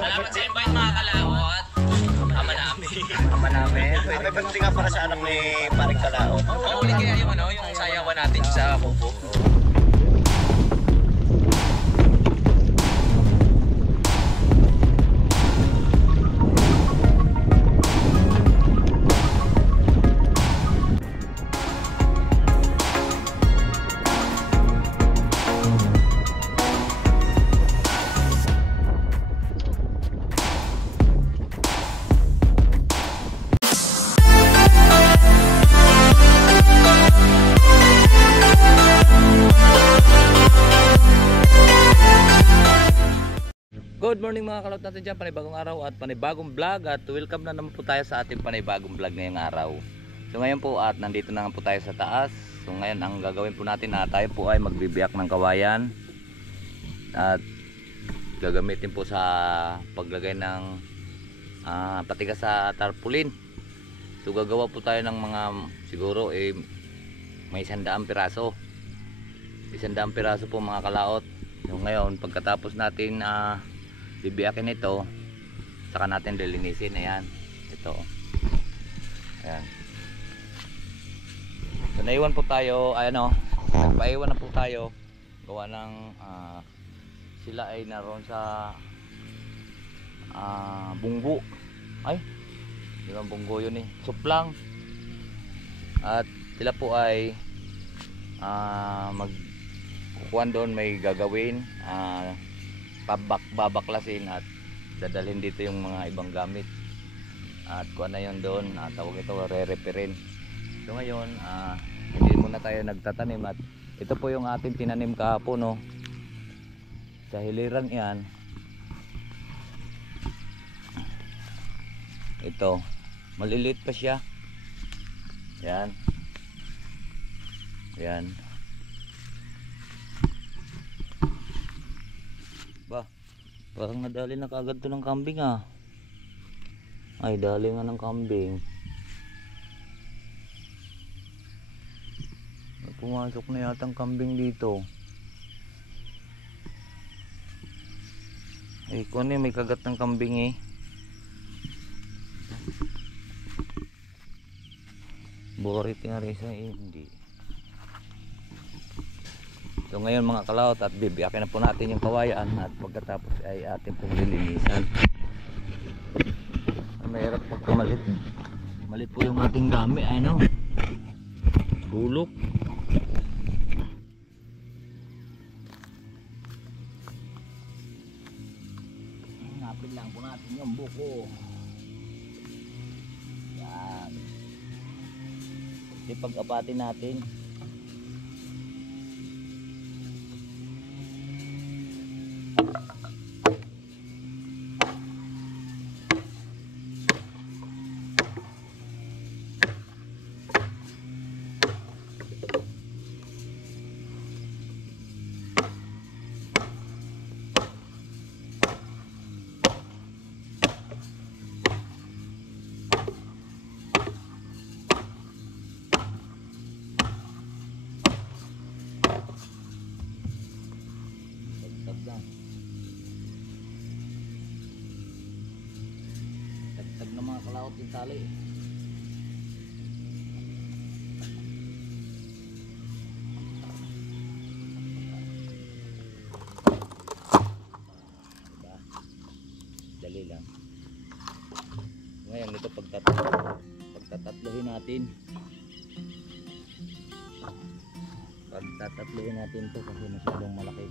Salamat sa invite mga kalaot. Ama namin. Ama namin. May pagdating nga para sa anak ni Paring Kalaot. Panghuli kaya yung ano, yung sayawan natin sa kubo. Good morning mga kalot natin dyan, panibagong araw at panibagong vlog at welcome na naman po tayo sa ating panibagong vlog ngayong araw. So ngayon po at nandito na po tayo sa taas. So ngayon ang gagawin po natin na tayo po ay magbibiyak ng kawayan at gagamitin po sa paglagay ng patigas sa tarpaulin. So gagawa po tayo ng mga siguro may 100 piraso. 100 piraso po mga kalaot. So ngayon pagkatapos natin bibiyakin ito, saka natin lilinisin. Ayan, ito. Ayan. So naiwan po tayo, nagpaiwan na po tayo. Gawa ng sila ay naroon sa bunggo. Ay, di ba bunggo yun suplang. At sila po ay magkukuhan doon, may gagawin, babaklasin at dadalhin dito yung mga ibang gamit at kuha na yun doon, tawag ito re-referin. So ngayon hindi muna tayo nagtatanim at ito po yung ating tinanim kahapon, no? Sa hiliran yan, ito maliliit pa siya. Yan, yan. Parang nadali na kaagad to ng kambing Ay, dali nga ng kambing. Pumasok na yata ang kambing dito. Ay, kung may kagat ng kambing Borit nga rin sa hindi. So ngayon mga kalaot at bibiyakin na po natin yung kawayan at pagkatapos ay atin pong lilinisan. Mahirap pagka malit po yung ating gamit, bulok. Hanapin lang po natin yung buko. Yan. Ipag-apatin natin. Tagtag na mga kalaot yung tali. Diba? Dali lang. Ngayon ito pagtatatlohin natin. Pagtatatlohin natin to kasi masyadong malaki.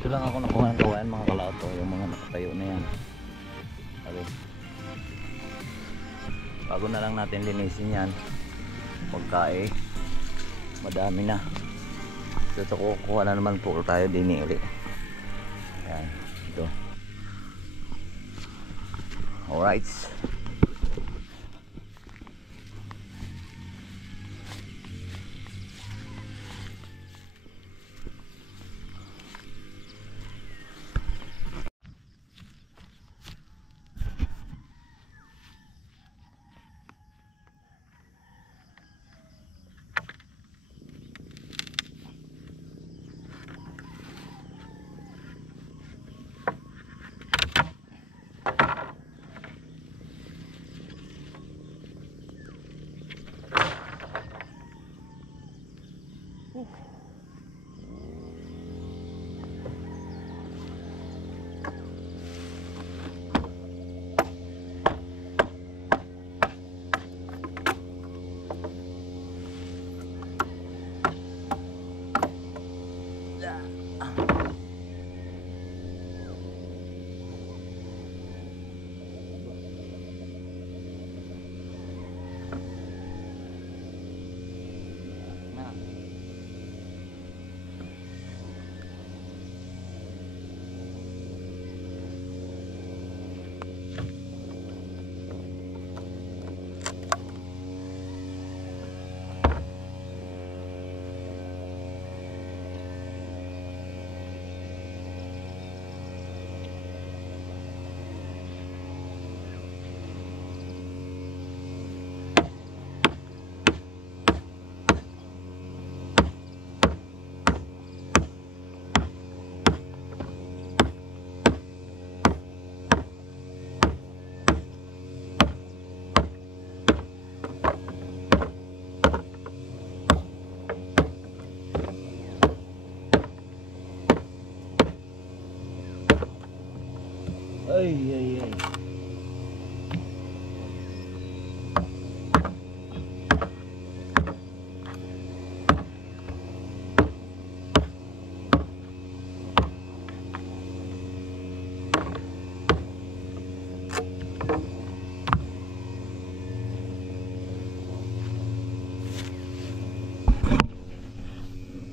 Ito lang ako nakuha ng kawayan mga kalaot, oh, yung mga nakatayo na yan. Okay. Bago na lang natin linisin yan. Pagkae madami na. So kukuha na naman po tayo din ulit. Ayan, ito. Alright. Ay, ay, ay.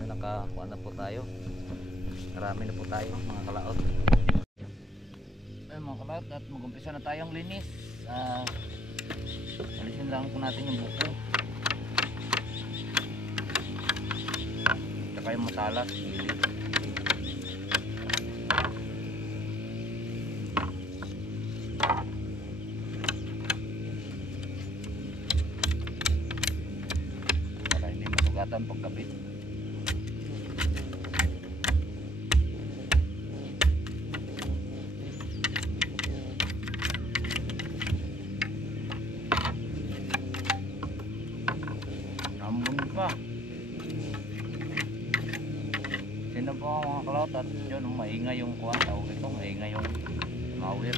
Nakakuha na po tayo. Marami na po tayo mga kalaot. Ay mga kalaot, at mag-umpisa na tayong linis. Alisin lang po natin yung buko. Tsaka yung matalas. Para hindi masugatan pagkabit. Ambon pa. Sino po ang mga kalaot at yun, maingay yung kuha. Tawag ito, maingay yung mawir.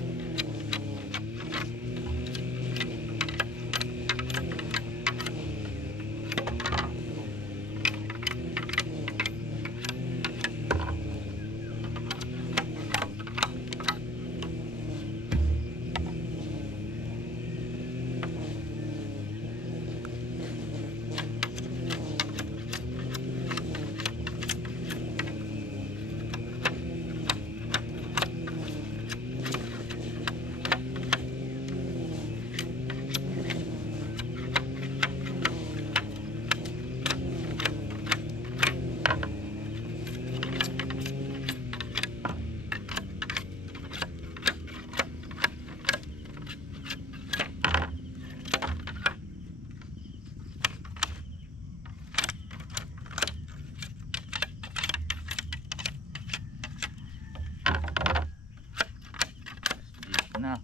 Na.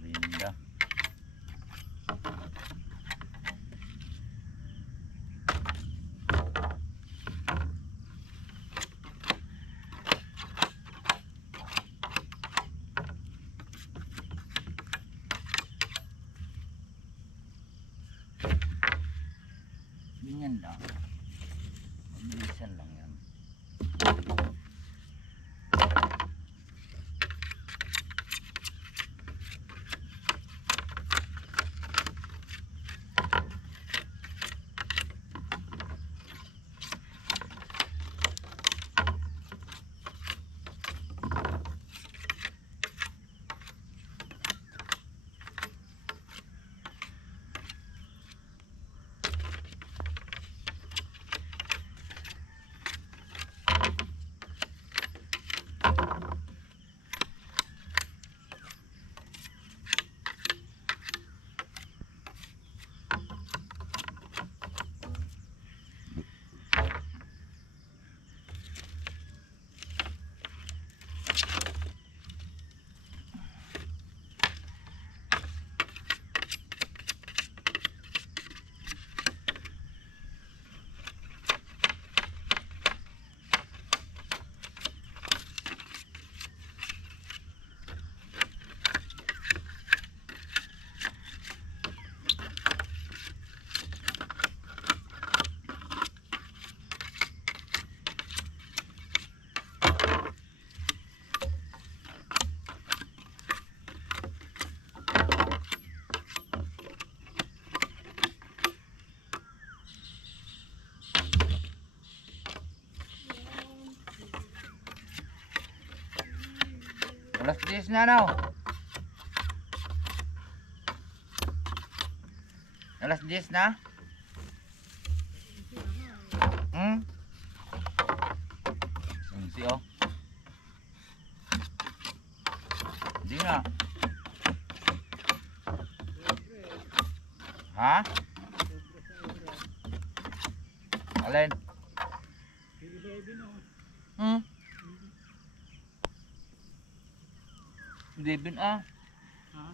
Merinda. Ganyan lang. Bilisan lang yan. Alas 10 na now. Alas 10 na. Sungsi oh. Hindi nga. Ha? Alin? Debin ah. Ha?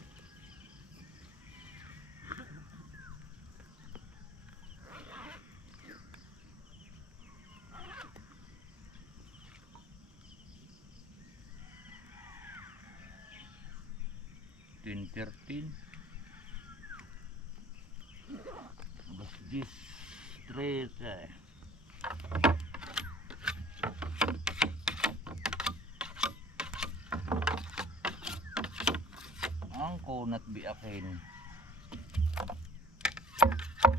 Tin 13. Alas 10 straight eh. Ang kunat biakin.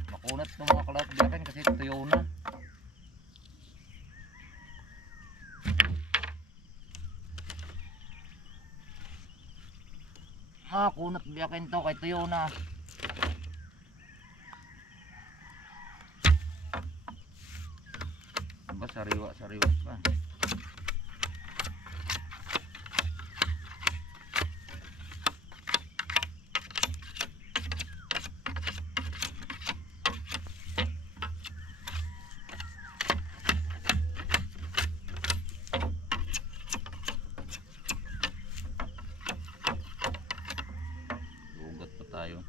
Makunat ng mga kalat biakin kasi tuyo na. Kunat biakin to kay tuyo na. Aba sariwa pa. Tayo.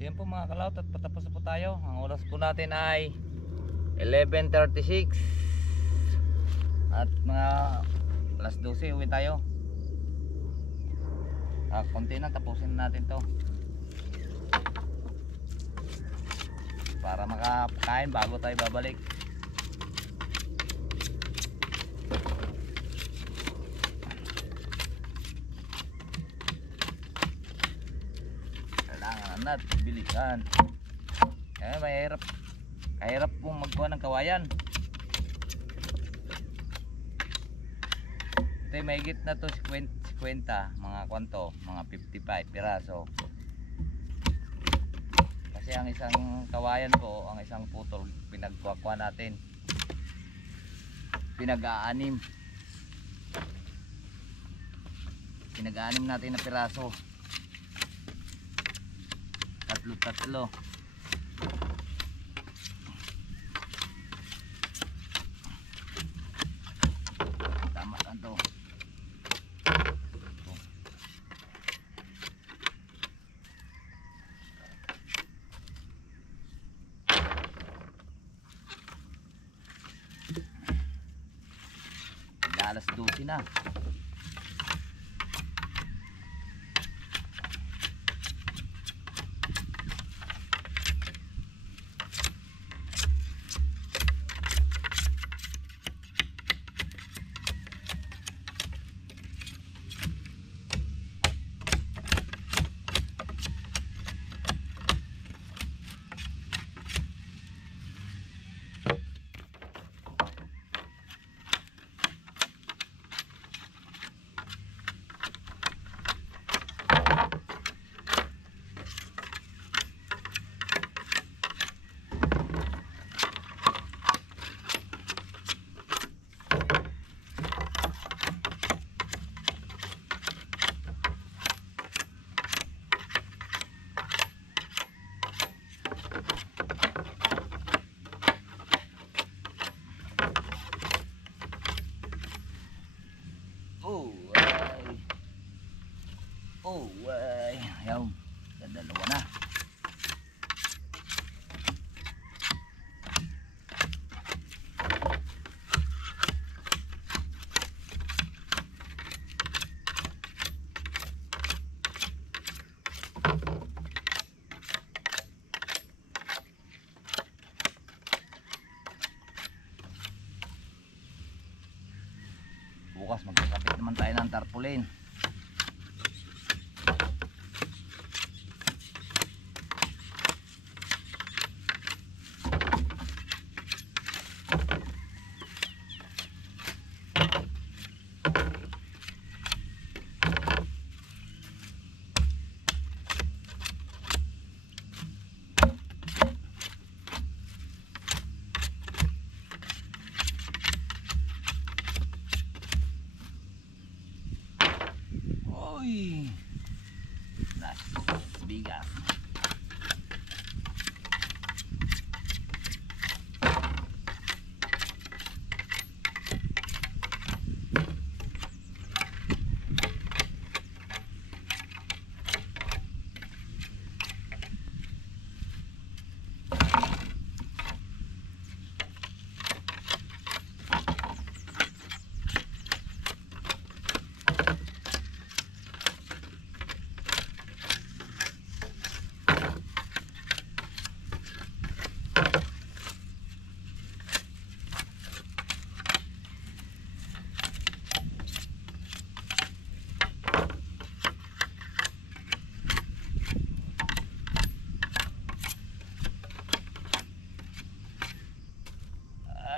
So yan po mga kalaut, at patapos na po tayo. Ang oras po natin ay 11:36 at mga alas 12 uwi tayo. Konti na, tapusin natin to para makakain bago tayo babalik. Kailangan natin bilisan. Mahirap pong magkuha ng kawayan. Ito ay mahigit na to 50, mga kwanto, mga 55 piraso. Kasi ang isang kawayan ko, ang isang putol, pinagkuha natin. Pinag-aanim natin na piraso. Tatlo. Tama lang to. Alas 12 na. Ayaw. Dalawa na. Bukas magkakapit naman tayo ng tarpaulin. Uy, bigas.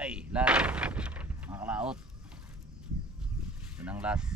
Ay, last mga kalaot. Ito nang last.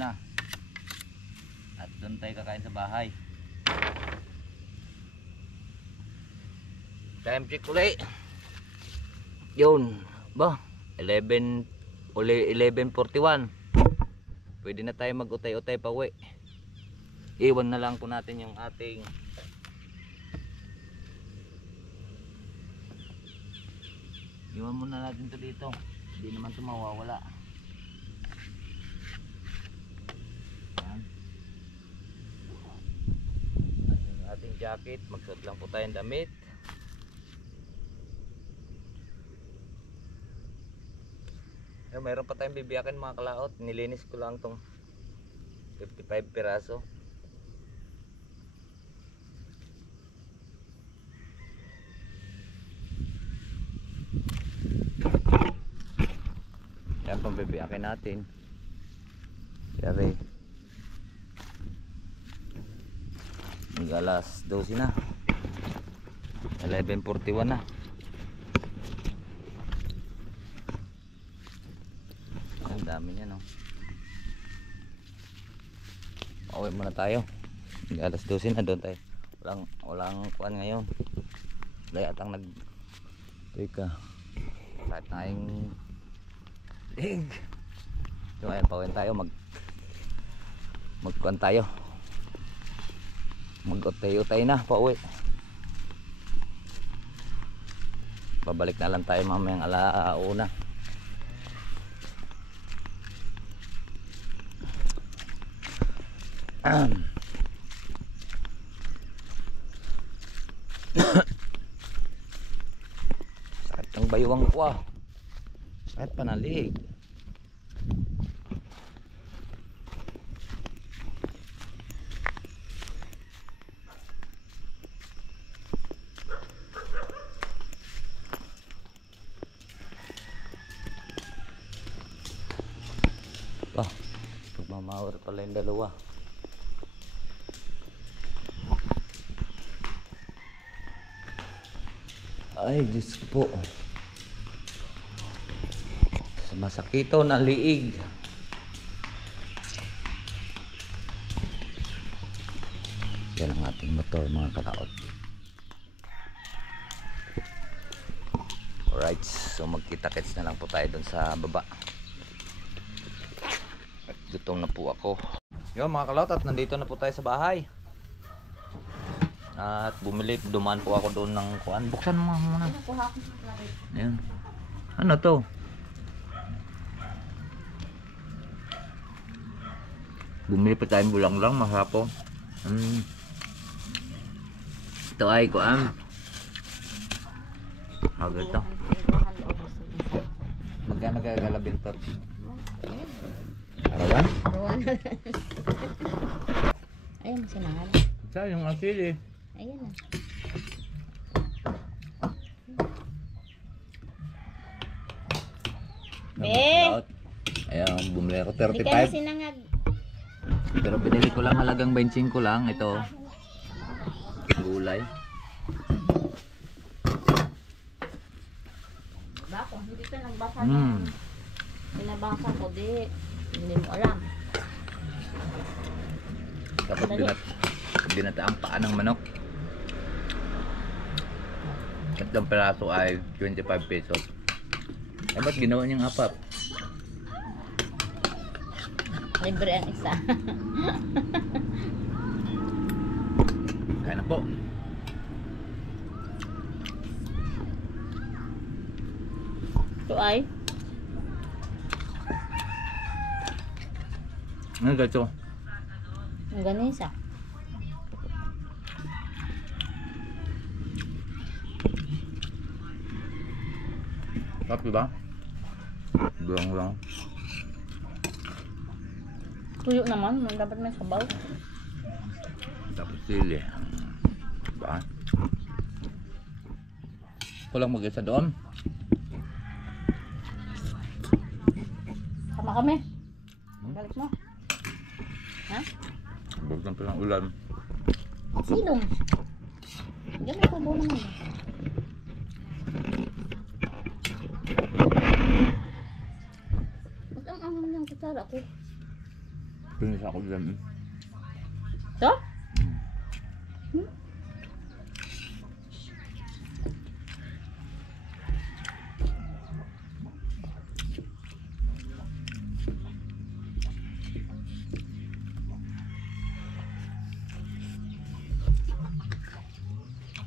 muna. At doon tayo kakain sa bahay. Time check ulit. Yun. Ba? 11:41. Pwede na tayo mag-utay-utay pa uwi. Iwan na lang po natin yung ating iwan muna natin to dito. Hindi naman ito mawawala. Yan. At yung ating jacket, magsuot lang po tayong damit. Ayun, mayroon pa tayong bibiyakin mga kalaot. Nilinis ko lang tong 55 piraso. Yan pang bibiyakin natin. Yari. Mag alas 12 na. 11:41 na. Ang dami niya, no. Pauwi muna tayo. Mag alas 12 na, doon tayo. Walang kuan ngayon. Dahil atang teka. Kahit na yung so ayan, pauwiin tayo. Magkuan tayo. Mag-utay-utay na, pauwi. Babalik na lang tayo mamayang alauna. Sakit ng bayuwang ko, ah. Sakit pa ng liig. Pagmamawar pala yung dalawa. Ay, Diyos ko po. Masakito ng liig. Yan ang ating motor mga kalaot. Alright, so magkita-kits na lang po tayo dun sa baba. At gutom na po ako. Yun mga kalaot, at nandito na po tayo sa bahay. At dumaan po ako doon ng kuan. Buksan mo muna. Ayan. Ano to? Bumili pa tayong bulang-lang, mahapo. Ito ay kuan. Agad to. Magkano kaya galabin to? Arawan? Ayun, sinangal. Sa yung asili. Ayun na. Ayan, bumili ako Hindi ka na 35. sinangag. Pero binili ko lang halagang 25 lang. Ito. Gulay. Bako, hindi ka nagbasa Mm. ng pinabasa ko, hindi mo alam. Tapos binataang paa ng manok. At ang peraso ay 25 pesos. Eh ba't ginawa niyang apat? Libre ang isa. Kaya na po. Ito ay Ano gato? ang ganisa. Kapi ba? Bulang lang. Tuyo naman, dapat may sabaw. Tapos sili. Diba? Kulang mag-isa doon. Sama kami. Balik mo. Ha? Bugtan pa ng ulan. Silong. Ganun ko bo naman. Ang lang kutsara ko. Pinis ako dyan. To?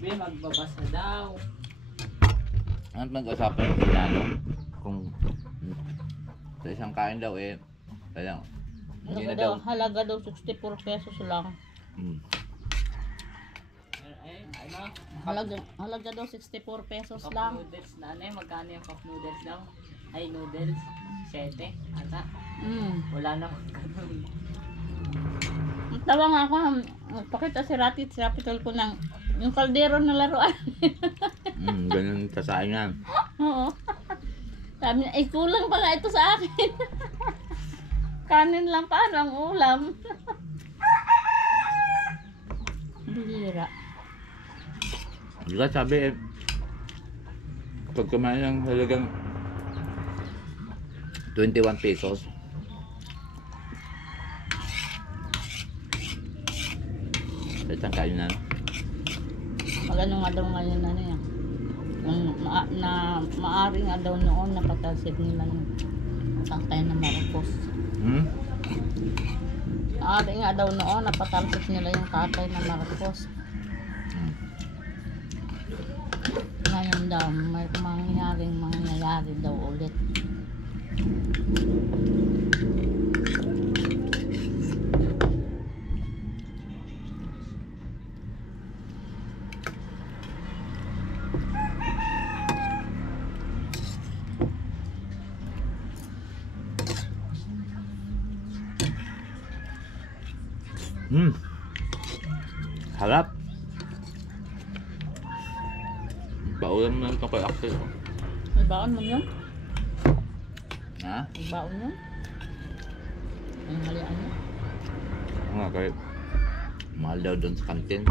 Be, magbabasa daw. At nag-usapan sila, no? Kung sa isang kain daw eh, kaya hindi na daw. Halaga daw 64 pesos lang. Ay, ano? Halaga daw 64 pesos Cup lang. noodles na ano eh, magkano yung cup noodles daw? Ay, noodles. 7, ata. Wala na akong ganun. Tawa nga ako, pakita si Rapitol ko ng yung kaldero na laruan. Ganun kasaingan. Oo. Sabi niya, eh kulang pala ito sa akin. Kanin lang paano ang ulam. Bihira. Di ba sabi eh, pag kumain ng halagang 21 pesos, sa isang kainan. Magano nga daw ngayon ano yan. Maari nga daw noon na patalsik nila yung tangkay na Marcos. Maari nga daw noon na patalsik nila yung tatay na Marcos. Ngayon daw may mangyayari daw ulit. Harap. Baulan mo lang ito kay Axel. May baon mo yun? Ha? May baon yun? Ang halian yun? Oo nga kay mahal daw doon sa kantin.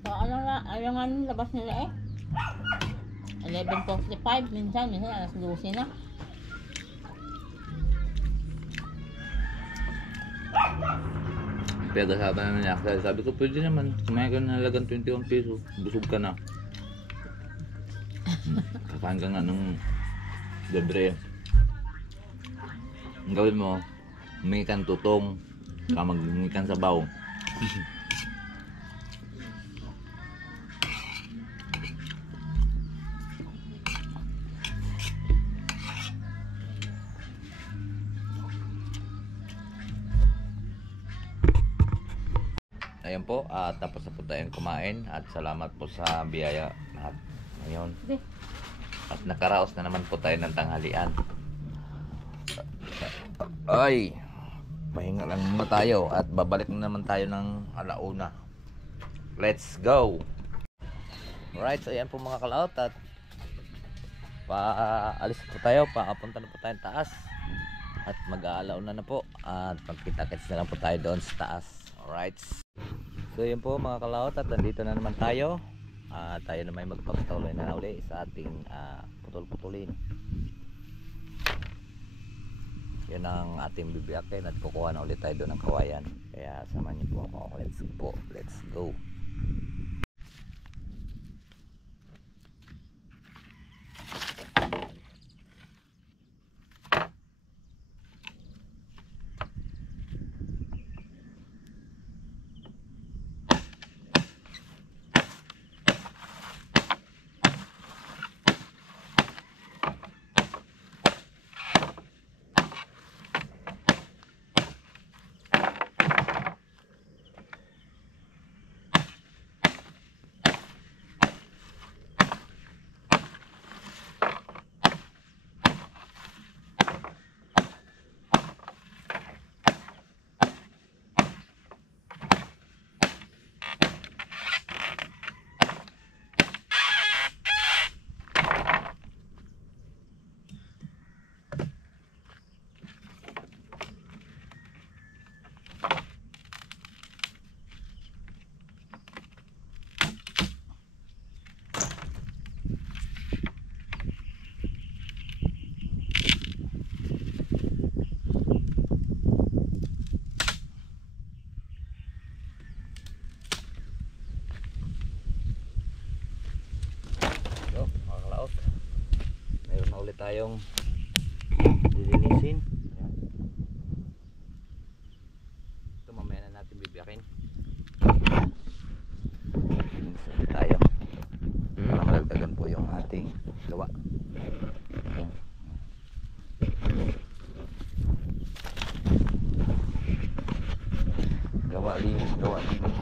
So ano nga, ayaw nga nung labas nila eh. 11:45 minsan alas 12 na. Pero sabi naman niya, sabi ko pwede naman, kumain ka na halagang 21 pesos, busog ka na. Kakain ka nga ng libre. Ang gawin mo, humingi ka ng tutong, saka maghingi ka ng sabaw. Ayan po, tapos na po tayong kumain at salamat po sa biyaya lahat ngayon. At nakaraos na naman po tayo ng tanghalian. Ay, pahinga lang muna tayo at babalik na naman tayo ng alauna. Let's go! Alright, so ayan po mga kalaot at paalis po tayo, papunta na po tayong taas at mag-aalauna na po at magkita-kits na lang po tayo doon sa taas. Alright. So yun po mga kalaot at nandito na naman tayo. Tayo na may magpapatuloy na uli sa ating putol-putulin. Yan ang ating bibiyakin at kukuha na ulit tayo doon ng kawayan. Kaya samahan niyo po ako. Let's go. tayong lilinisin. Ayan. Ito mamaya na natin bibiyakin. Lilinisin tayo para malagdagan po yung ating gawa. Ayan. Gawa linis, gawa linis.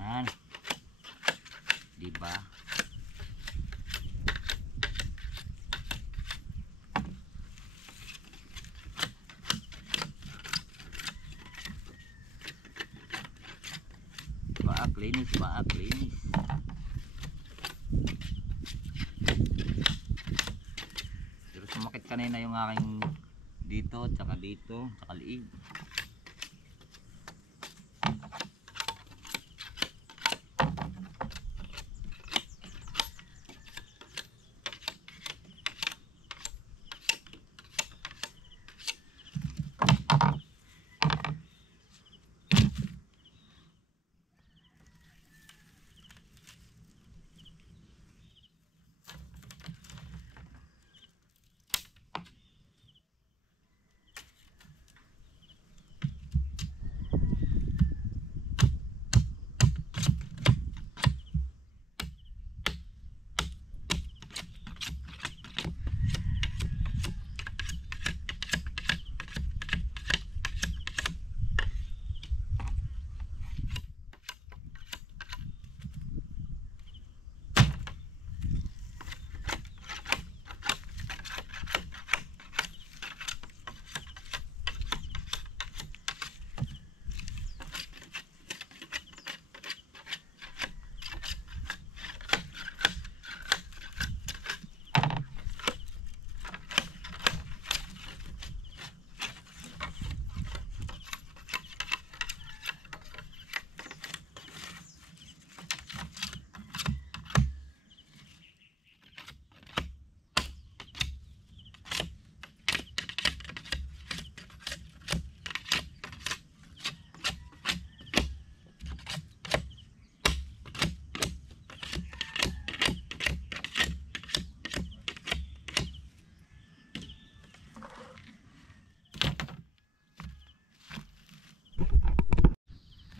Yan. Diba? Baak linis, baak linis. Pero sumakit kanina yung aking dito, tsaka dito, tsaka liig.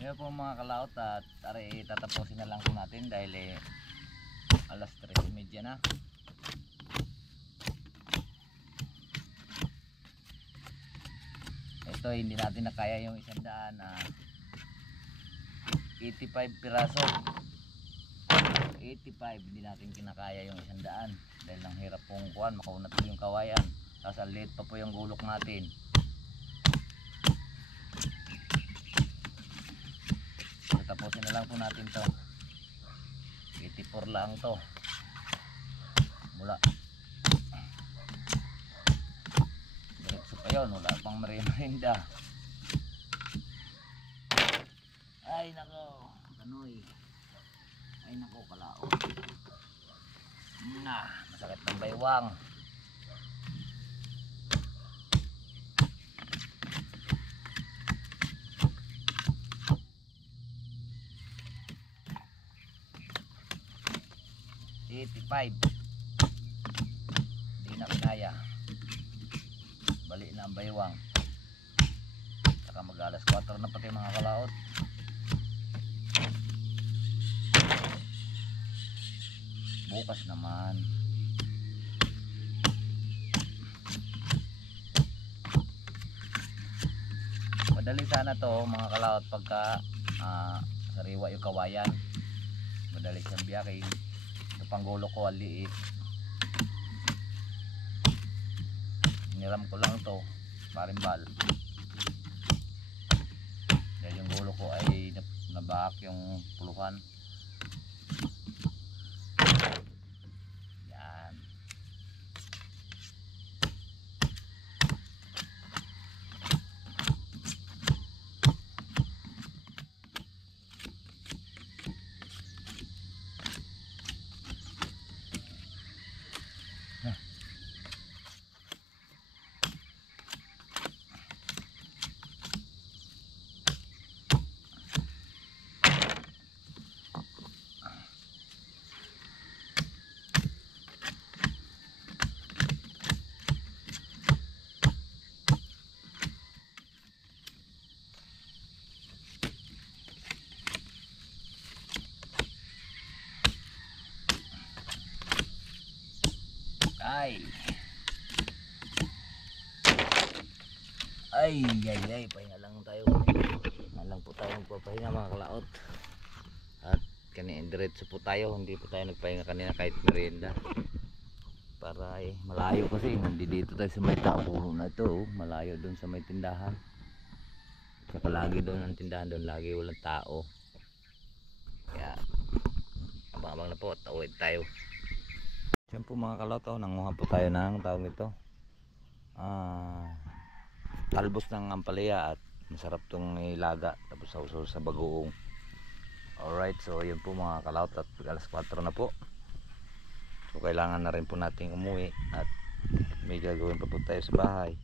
Ngayon po mga kalaot at tatapusin na lang po natin dahil alas 3:30 na. Ito hindi natin nakaya yung 100 na 85 piraso. 85 hindi natin kinakaya yung 100 dahil ang hirap pong kuhan, makaunat po yung kawayan. Tapos ang liit pa po yung gulok natin. Tapusin na lang po natin to. 84 lang to mula diretso pa yun, wala pang merienda. Ay nako kanoy, ay nako kalao na masakit ng baywang. Hindi na kinaya, bali na ang baywang, saka mag alas 4 na pati mga kalaot. Bukas naman madali sana to mga kalaot pagka sariwa yung kawayan, madali siyang biyakin. Panggulo ko aliit, niram ko lang to parimbal. yung ulo ko ay nabahak yung puluhan. Yan. Ay, pahinga lang tayo. Lang po tayo magpapahinga mga kalaot. At diretso po tayo, hindi po tayo nagpahinga kanina kahit merienda. Para malayo kasi, nandito tayo sa may tapuno na ito, malayo doon sa may tindahan. Saka lagi doon ang tindahan, doon lagi walang tao. Kaya, abang-abang na po, tawid tayo. Diyan po mga kalaot, nanguha po tayo ng tawag ito. Talbos ng ampalaya at masarap tong ilaga tapos sausaw sa bagoong. Alright, so yun po mga kalaot at alas 4 na po. So kailangan na rin po nating umuwi at may gagawin pa po tayo sa bahay.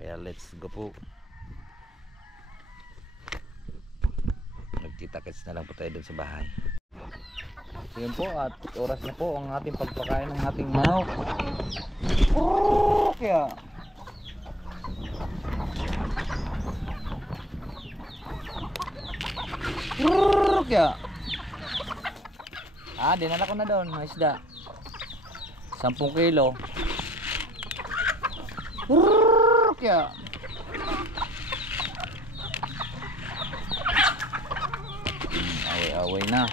Kaya let's go po. Nagkita-kits na lang po tayo dun sa bahay. So yun po at oras na po ang ating pagpakain ng ating manok. Kaya kaya dinala ko na doon ng isda 10 kilo kaya away na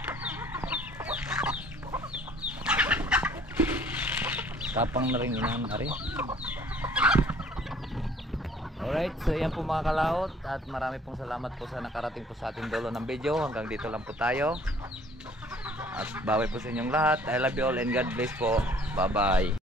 tapang na rin inahan na rin. Alright, so yan po mga kalaot at marami pong salamat po sa nakarating po sa ating dulo ng video. Hanggang dito lang po tayo. At baway po sa inyong lahat. I love you all and God bless po. Bye bye.